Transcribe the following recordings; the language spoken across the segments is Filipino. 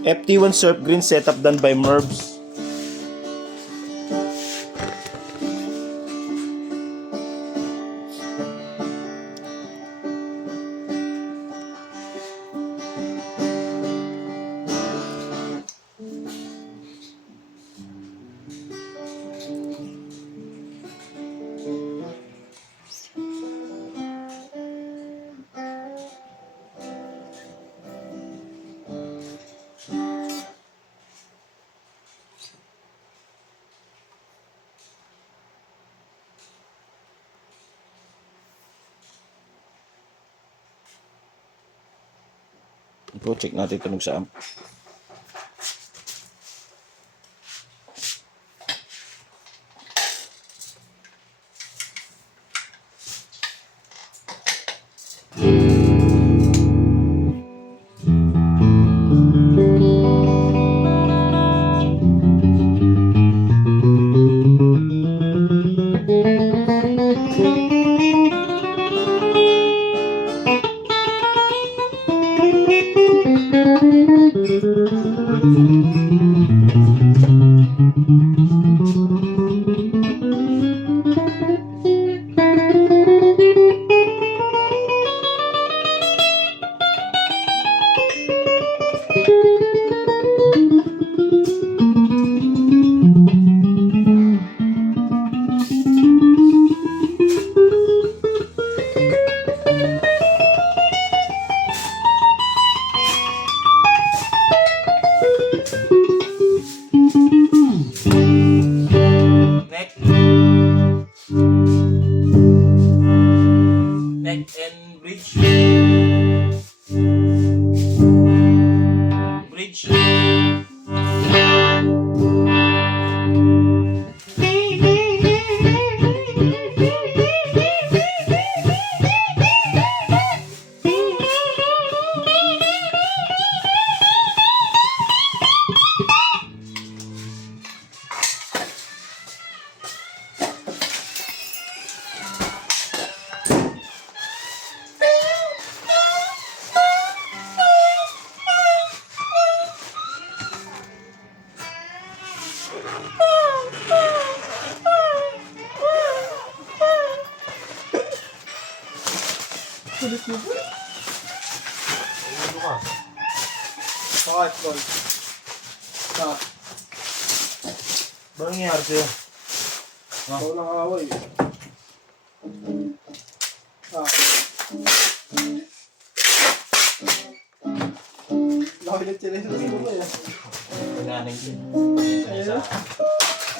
FT1 Surf Green setup done by Mervs. Ito, check natin tunog sa amp. Neck and bridge. Bridge. Kulit mo ba? Ano ka? Bakit, Paul? Ba nangyayari sa'yo? Ikaw lang away. Laki na chinelas mo ba yan? Nanay din.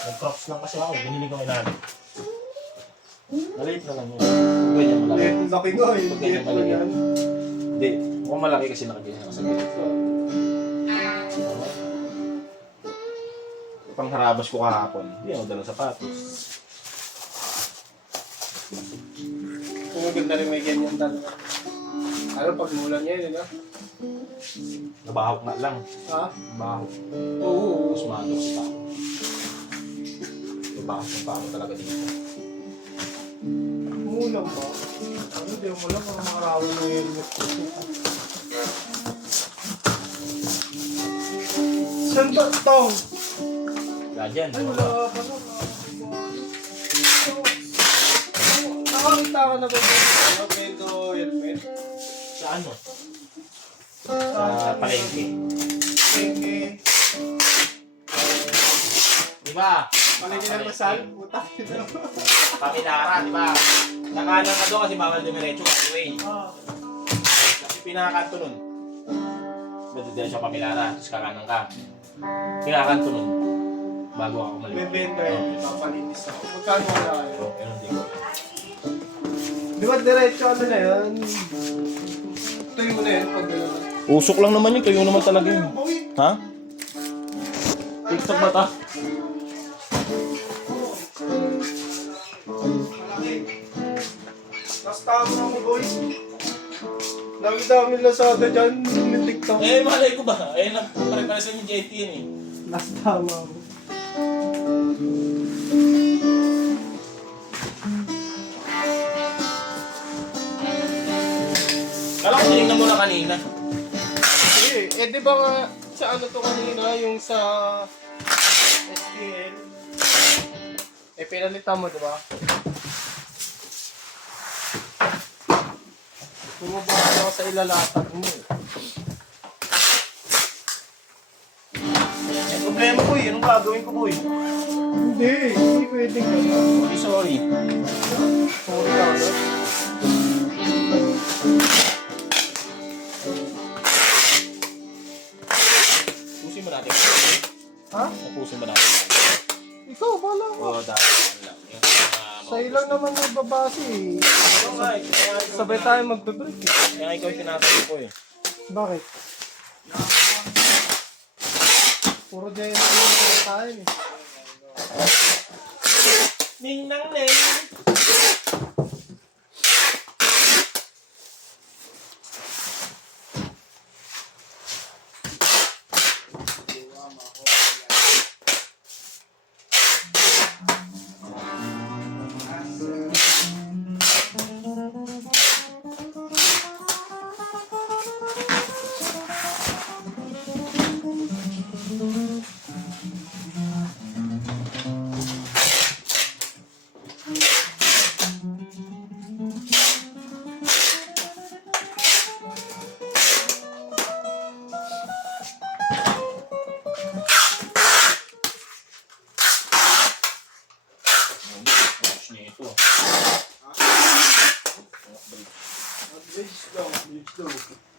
Nag-props lang kasi ako. Binili ko kailangan. Maliit na lang yun. Ganyan malaki. Laki nga eh. Pag ganyan malaki. Hindi. Mukhang malaki kasi nakagisa ka sa gilid. Pangharabas ko kahapon. Hindi ako dalang sapatos. Kung maganda rin may ganyan talaga. Ano pag mulan niya yun, ha? Nabahok nga lang. Ha? Bahok. Oo. Tapos maandok sa tao. Nabahok ng tao talaga dito. Mulan ba? Ano, di mo lang mga maraming ng helmet ko. Saan ba ito? Dyan. Ay, wala pa na. Nakakita ka na ba ba? Bendo helmet? Sa ano? Sa palengke. Palengke. Diba? Palengke ng Lasal? Puta. Paminara, diba? Nakanan ka doon kasi bawal dumiretso ka. Anyway. Kasi pinakakanto nun. Diretso ka Paminara, tapos kakanan ka. Pinakakanto nun. Bago ako maliit. May bendo helmet. Papalinis ako. Magkano wala kayo? Pero hindi ko. Di ba diretso ano na yan? Tuyo na yan pag gano'n. Usok lang naman yun, tuyo naman talaga yun. Ha? TikTok ba ta? Mas tama mo, boy. Dami-dami Lazada dyan. May TikTok. Eh, malay ko ba? Eh, pare-pare sa yung JT yun eh. Mas tama mo. Kala ko tinignan mo na kanina. Eh, di ba nga sa ano to kanina, yung sa STL. Eh, pinalitan mo, di ba? Bumabasa ako sa ilalatag mo. May problema boy, anong gagawin ko boy? Hindi pwedeng gano'n. Sorry. Sorry ako. Pusin mo natin. Ha? Pusin mo natin. Ikaw, bala ko. Oo, dahil lang. Yung Sa'yo lang naman may babase eh. Oo nga, Sabay tayo magbe-break eh. kaya ikaw yung tinatanong ko eh. Bakit? Puro dyan yung tayo eh. Ning nang ning. Nito. Bridge daw.